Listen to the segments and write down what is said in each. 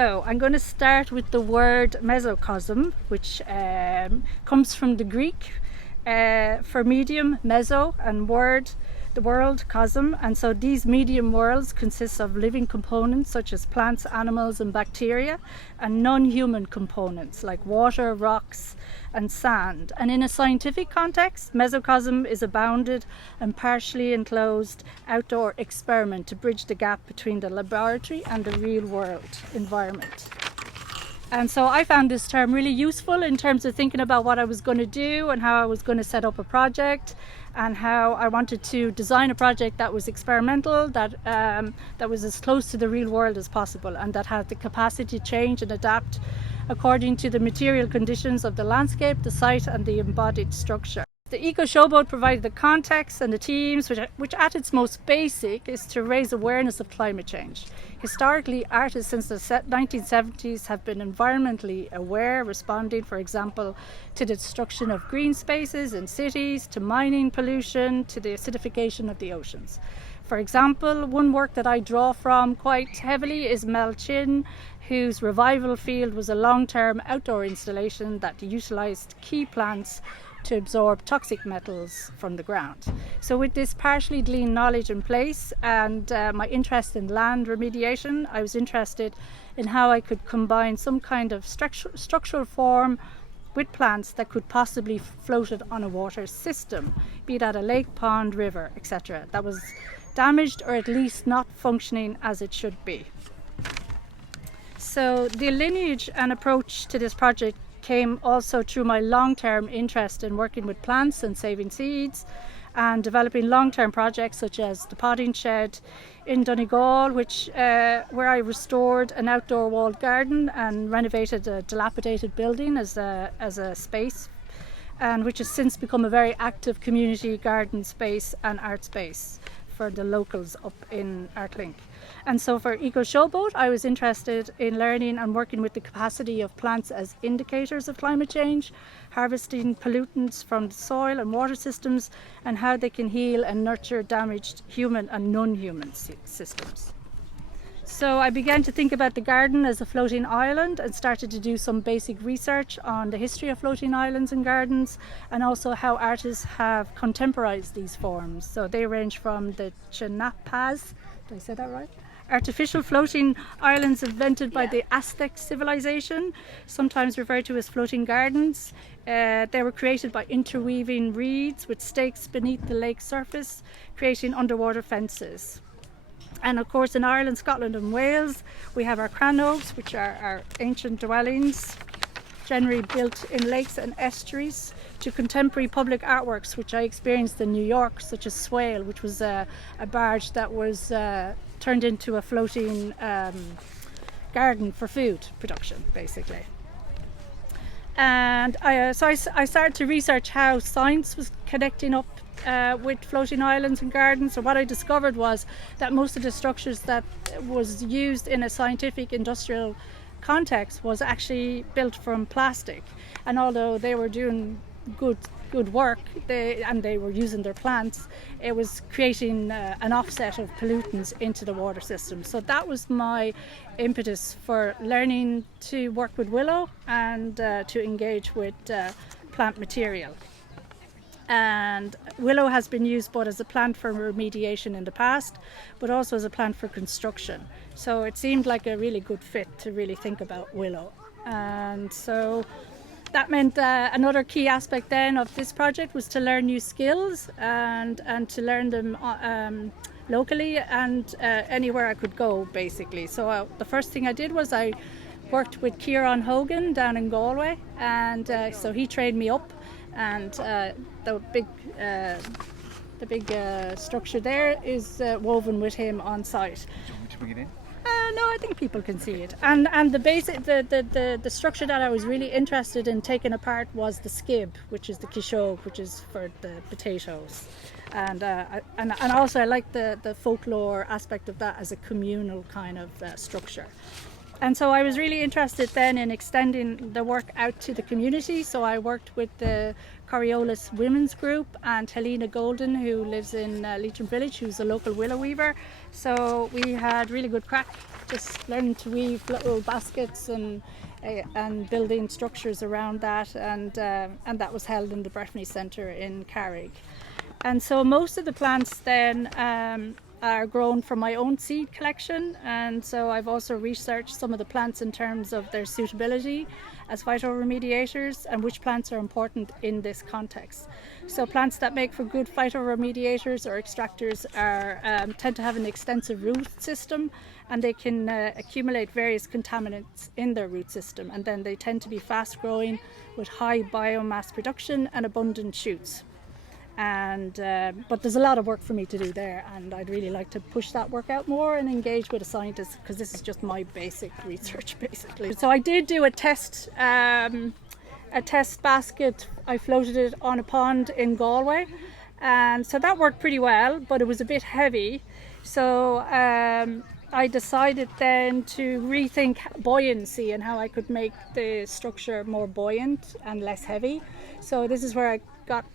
So I'm going to start with the word mesocosm, which comes from the Greek for medium, meso, and the world, cosm. And so these medium worlds consist of living components such as plants, animals and bacteria, and non-human components like water, rocks and sand. And in a scientific context, mesocosm is a bounded and partially enclosed outdoor experiment to bridge the gap between the laboratory and the real world environment. And so I found this term really useful in terms of thinking about what I was going to do and how I was going to set up a project, and how I wanted to design a project that was experimental, that was as close to the real world as possible, and that had the capacity to change and adapt according to the material conditions of the landscape, the site and the embodied structure. The Eco Showboat provided the context and the teams, which at its most basic is to raise awareness of climate change. Historically, artists since the 1970s have been environmentally aware, responding, for example, to the destruction of green spaces in cities, to mining pollution, to the acidification of the oceans. For example, one work that I draw from quite heavily is Mel Chin, whose revival field was a long-term outdoor installation that utilised key plants to absorb toxic metals from the ground. So with this partially gleaned knowledge in place and my interest in land remediation, I was interested in how I could combine some kind of structural form with plants that could possibly float it on a water system, be that a lake, pond, river, etc., that was damaged or at least not functioning as it should be. So the lineage and approach to this project came also through my long-term interest in working with plants and saving seeds, and developing long-term projects such as the potting shed in Donegal, where I restored an outdoor walled garden and renovated a dilapidated building as a space, and which has since become a very active community garden space and art space for the locals up in Artlink. And so for Eco Showboat, I was interested in learning and working with the capacity of plants as indicators of climate change, harvesting pollutants from the soil and water systems, and how they can heal and nurture damaged human and non-human systems. So I began to think about the garden as a floating island and started to do some basic research on the history of floating islands and gardens, and also how artists have contemporized these forms. So they range from the Chinapas, did I say that right? Artificial floating islands invented by the Aztec civilization, sometimes referred to as floating gardens. They were created by interweaving reeds with stakes beneath the lake surface, creating underwater fences. And of course in Ireland, Scotland and Wales, we have our crannogs, which are our ancient dwellings, generally built in lakes and estuaries, to contemporary public artworks, which I experienced in New York, such as Swale, which was a barge that was turned into a floating garden for food production, basically. And I started to research how science was connecting up with floating islands and gardens. So what I discovered was that most of the structures that was used in a scientific industrial context was actually built from plastic, and although they were doing good work, they were using their plants, it was creating an offset of pollutants into the water system. So that was my impetus for learning to work with willow and to engage with plant material. And willow has been used both as a plant for remediation in the past, but also as a plant for construction. So it seemed like a really good fit to really think about willow. And so that meant another key aspect then of this project was to learn new skills and to learn them locally and anywhere I could go, basically. So the first thing I did was I worked with Kieran Hogan down in Galway, and so he trained me up, and the big structure there is woven with him on site. Do you want me to bring it in? No, I think people can see it. And the basic, the structure that I was really interested in taking apart was the skib, which is the quichot, which is for the potatoes. And also I like the folklore aspect of that as a communal kind of structure. And so I was really interested then in extending the work out to the community. So I worked with the Coriolis Women's Group and Helena Golden, who lives in Leitrim Village, who's a local willow weaver. So we had really good crack, just learning to weave little baskets and building structures around that. And that was held in the Breffni Centre in Carrick. And so most of the plants then are grown from my own seed collection, and so I've also researched some of the plants in terms of their suitability as phytoremediators and which plants are important in this context. So plants that make for good phytoremediators or extractors tend to have an extensive root system, and they can accumulate various contaminants in their root system, and then they tend to be fast growing with high biomass production and abundant shoots. And but there's a lot of work for me to do there, and I'd really like to push that work out more and engage with a scientist, because this is just my basic research basically. So I did do a test basket. I floated it on a pond in Galway, and so that worked pretty well, but it was a bit heavy. So I decided then to rethink buoyancy and how I could make the structure more buoyant and less heavy. So this is where I got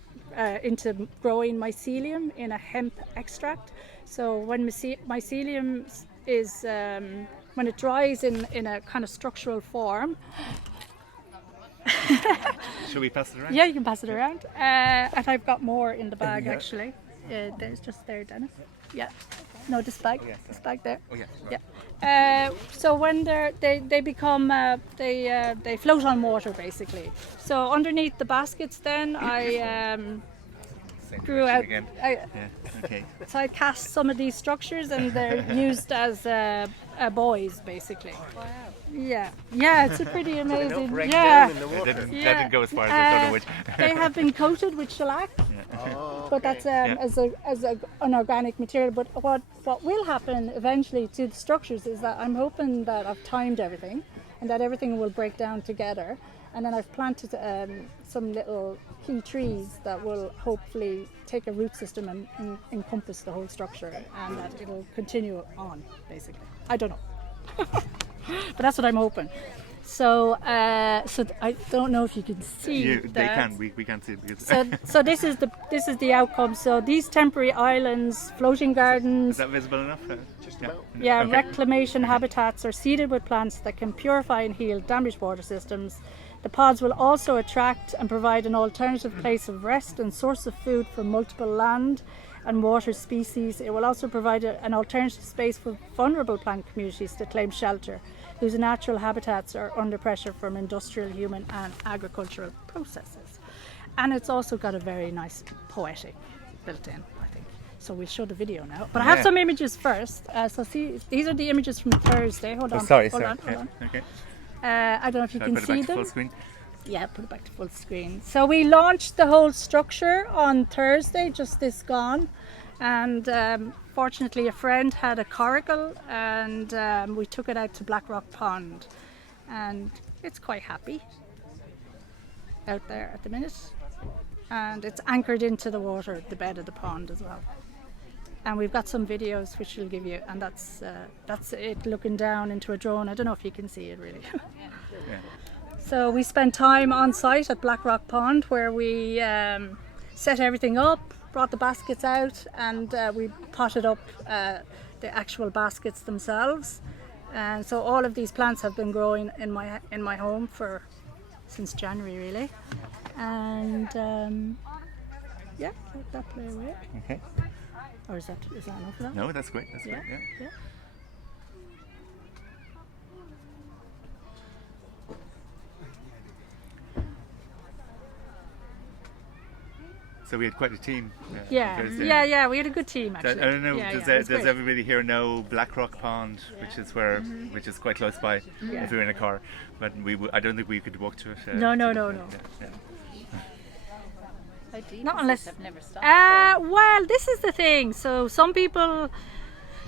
into growing mycelium in a hemp extract. So when mycelium is when it dries in a kind of structural form. Should we pass it around? Yeah, you can pass it around. And I've got more in the bag actually. There's just there, Dennis. Yeah. No, this bag. Oh, yes, this bag there. Oh yeah. Right. Yeah. So when they become they float on water basically. So underneath the baskets, then I grew out. So I cast some of these structures, and they're used as buoys basically. Wow. Yeah, it's a pretty amazing. That didn't go as far as I thought it would. They have been coated with shellac. But that's as an organic material. But what will happen eventually to the structures is that I'm hoping that I've timed everything, and that everything will break down together. And then I've planted some little key trees that will hopefully take a root system and encompass the whole structure, and that it'll continue on basically. I don't know, but that's what I'm hoping. So I don't know if you can see that. They can. We can't see it because. So this is the outcome. So these temporary islands, floating gardens. Is that visible enough? Yeah. Okay. Reclamation habitats are seeded with plants that can purify and heal damaged water systems. The pods will also attract and provide an alternative place of rest and source of food for multiple land and water species. It will also provide an alternative space for vulnerable plant communities to claim shelter, whose natural habitats are under pressure from industrial, human and agricultural processes. And it's also got a very nice poetic built in, I think. So we'll show the video now. But I have some images first. So see, these are the images from Thursday. Hold on. Sorry. Hold on. Okay. I don't know if you can see them. Full screen? Yeah, put it back to full screen. So we launched the whole structure on Thursday, just this gone. And fortunately a friend had a coracle, and we took it out to Blackrock Pond, and it's quite happy out there at the minute, and it's anchored into the water, the bed of the pond as well. And we've got some videos which we'll give you, and that's it looking down into a drone. I don't know if you can see it really. So we spent time on site at Blackrock Pond, where we set everything up, brought the baskets out, and we potted up the actual baskets themselves. And so all of these plants have been growing in my home since January really. And let that play away. Okay. Or is that enough of that? No, that's great. That's great. Yeah. So we had quite a team. We had a good team actually. I don't know. Does everybody here know Blackrock Pond, which is quite close by if you're in a car? But I don't think we could walk to it. No. Not unless I've never stopped. Well, this is the thing. So some people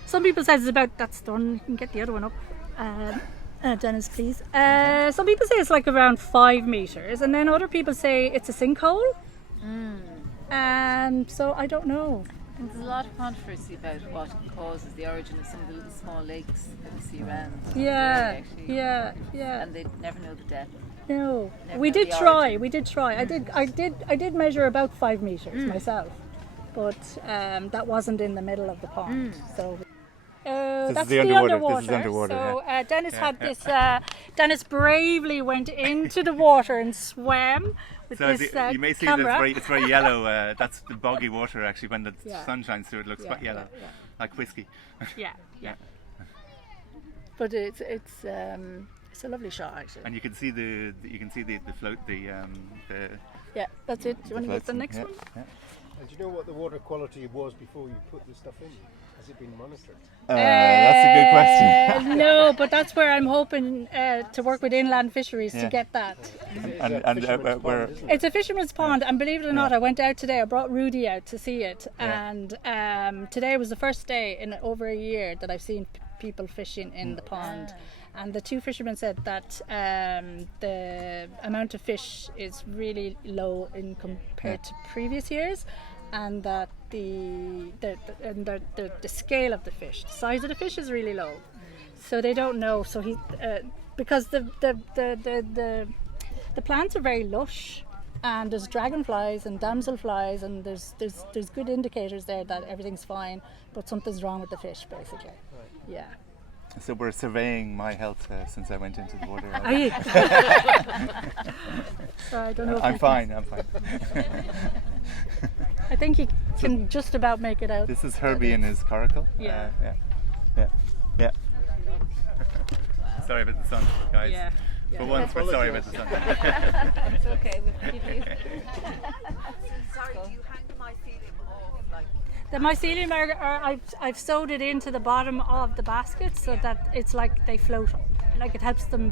say it's about. That's done. You can get the other one up. Dennis, please. Some people say it's like around 5 meters, and then other people say it's a sinkhole. So I don't know. And there's a lot of controversy about what causes the origin of some of the little small lakes that we see around. Yeah, actually. yeah. And they never know the depth. No, Never we know did the try. origin. We did try. I did measure about 5 meters myself, but that wasn't in the middle of the pond. So that's the the underwater. underwater. This is underwater, So Dennis had this. Dennis bravely went into the water and swam with So this you may see camera. that it's very yellow. That's the boggy water actually. When the Yeah. sun shines through, it looks quite yellow, like whiskey. Yeah. But it's a lovely shot actually. And you can see the float the Yeah, that's it. Do you want to get the next yeah, one? Yeah. And do you know what the water quality was before you put the stuff in? Has it been monitored? That's a good question. No, but that's where I'm hoping to work with inland fisheries to Yeah. get that. Fisherman's where pond, isn't it? It's a fisherman's pond, and believe it or not, I went out today. I brought Rudy out to see it, and today was the first day in over a year that I've seen people fishing in the pond. And the two fishermen said that the amount of fish is really low in compared to previous years, and that the scale of the fish, the size of the fish is really low. So they don't know. So he because the plants are very lush, and there's dragonflies and damselflies, and there's good indicators there that everything's fine, but something's wrong with the fish basically. Yeah. So we're surveying my health since I went into the water. Are you? So I don't know. If I'm I fine. I'm fine. I think he can just about make it out. This is Herbie and his coracle. Yeah. Yeah. Sorry about the sun, guys. Yeah. For once, we're sorry about the sun. It's okay, we'll give you. Sorry, do you hang the mycelium off? Like, The mycelium I've sewed it into the bottom of the basket so that it's like they float, like it helps them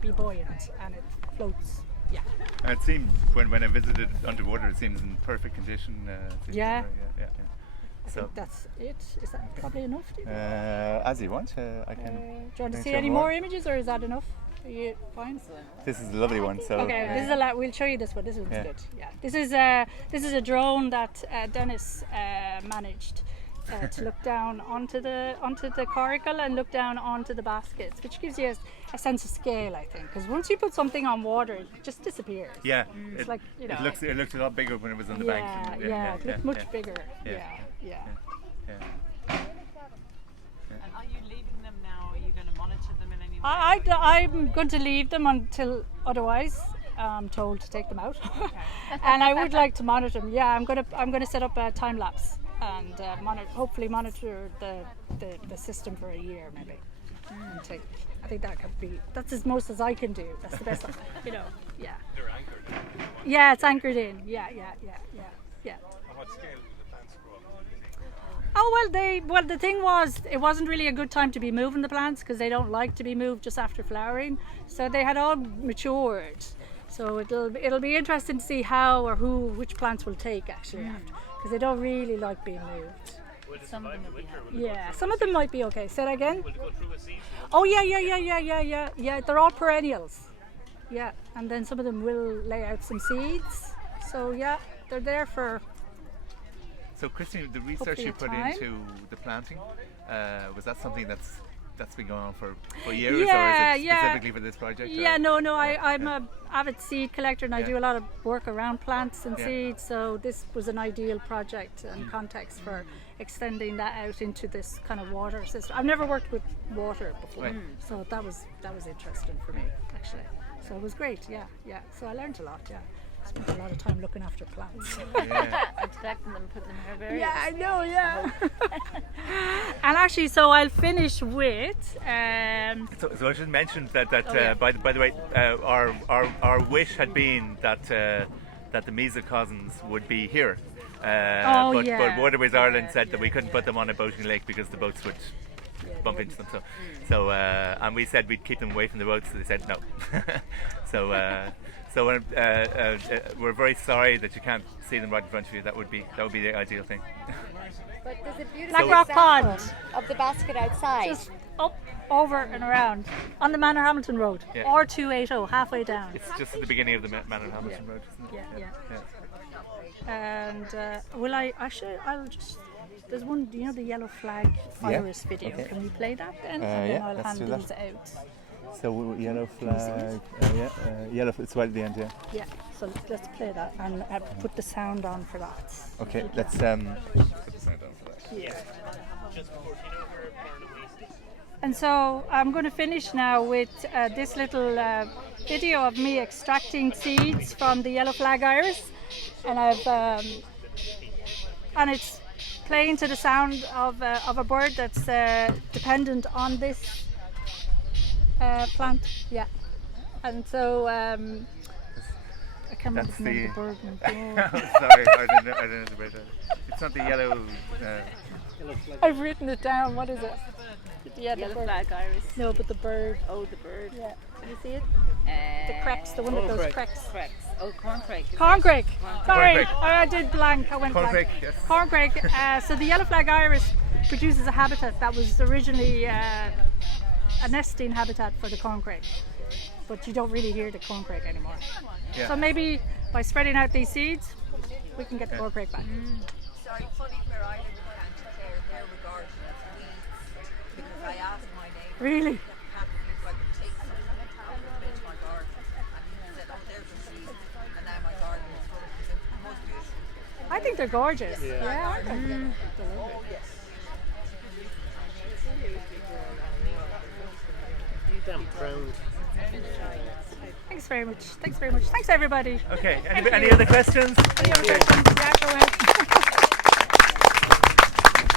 be buoyant, and it floats. Yeah. And it seemed when I visited underwater, it seems in perfect condition. Yeah. Yeah. I So think that's it. Is that probably enough? Do you think? as you want, I can. Do you want to can see show any more. more images, or is that enough? Are you fine? This is a lovely one. So Okay, this is a lot. We'll show you this one. This one's Yeah. good. Yeah, this is a drone that Dennis managed to look down onto the coracle and look down onto the baskets, which gives you a sense of scale, I think. Because once you put something on water, it just disappears. Yeah, It's like, you know. it looked a lot bigger when it was on the bank. Yeah, it looked much bigger. Yeah. Yeah. and are you leaving them now? Are you going to monitor them in any way? I'm going to leave them until otherwise I'm told to take them out. And I would like to monitor them. Yeah, I'm going to set up a time lapse and hopefully monitor the system for a year maybe. And I think that's as most as I can do. That's the best, you know. Yeah. They're anchored. Yeah, it's anchored in. Yeah. On what scale do the plants grow up? Oh the thing was, it wasn't really a good time to be moving the plants because they don't like to be moved just after flowering. So they had all matured. So it'll be interesting to see how or which plants will take actually after, because they don't really like being moved. Some of them will be happy. Yeah, some of them might be okay. Say that again. Will they go through a season? Oh yeah. They're all perennials. Yeah, and then some of them will lay out some seeds. So yeah, they're there for. So Christine, the research Hopefully you a put time. into the planting, was that something that's been going on for years, Yeah, or is it yeah. specifically for this project? Yeah, or? no. I'm a avid seed collector, and I do a lot of work around plants and Yeah. seeds. So this was an ideal project and context for extending that out into this kind of water system. I've never worked with water before, Right. so that was interesting for me actually. So it was great. Yeah. So I learned a lot. Yeah, spent a lot of time looking after plants. Yeah. And collecting them, putting them in herbariums. Yeah, I know, yeah. And actually, so I'll finish with. So I should mention that yeah. by the way, our wish had been that the Mesocosms would be here. But Waterways Ireland said that we couldn't put them on a boating lake because the boats would bump into them. So and we said we'd keep them away from the boats. So they said no. So we're very sorry that you can't see them right in front of you. That would be the ideal thing. But there's a beautiful Blackrock example Pond. of the basket outside. Just up, over and around on the Manor Hamilton Road, Yeah. or 280, halfway down. It's just at the beginning of the Manor Hamilton Road, isn't it? Yeah. And will I? Actually, I'll just. There's one. Do you know the yellow flag iris video? okay. Can we play that then? Yeah, and then I'll let's hand do that. these out. So yellow flag, yellow. It's right at the end, yeah. Yeah. So let's play that and put the sound on for that. Okay, let's put the sound on for that. Yeah. And so I'm going to finish now with this little video of me extracting seeds from the yellow flag iris, and and it's playing to the sound of a bird that's dependent on this plant. Yeah, and so I can't remember the name of the bird. Sorry, I didn't know about that. It's not the yellow. I've written it down. What is it? The Yellow flag iris. No, but the bird. Oh, the bird. Yeah. Can you see it? The Cracks, the one that goes cracks. Cracks. Oh, corncrake. Corncrake. Sorry, Corncrake. I did blank. I went Corncrake, blank. yes. Corncrake. So the yellow flag iris produces a habitat that was originally a nesting habitat for the corncrake, but you don't really hear the corncrake anymore. Yeah. So maybe by spreading out these seeds, we can get the corncrake back. Sorry, funny where I live in County Clare, they're regarded as weeds because I asked my neighbour Really? if I could take some out into my garden, and he said, "Oh, there's the seeds," and now my garden is full of them. The most beautiful. I think they're gorgeous. Yeah, aren't they? Damp ground. Thanks very much. Thanks very much. Thanks everybody. Okay. Thank Any you. other questions? Any other questions? Yeah, go ahead.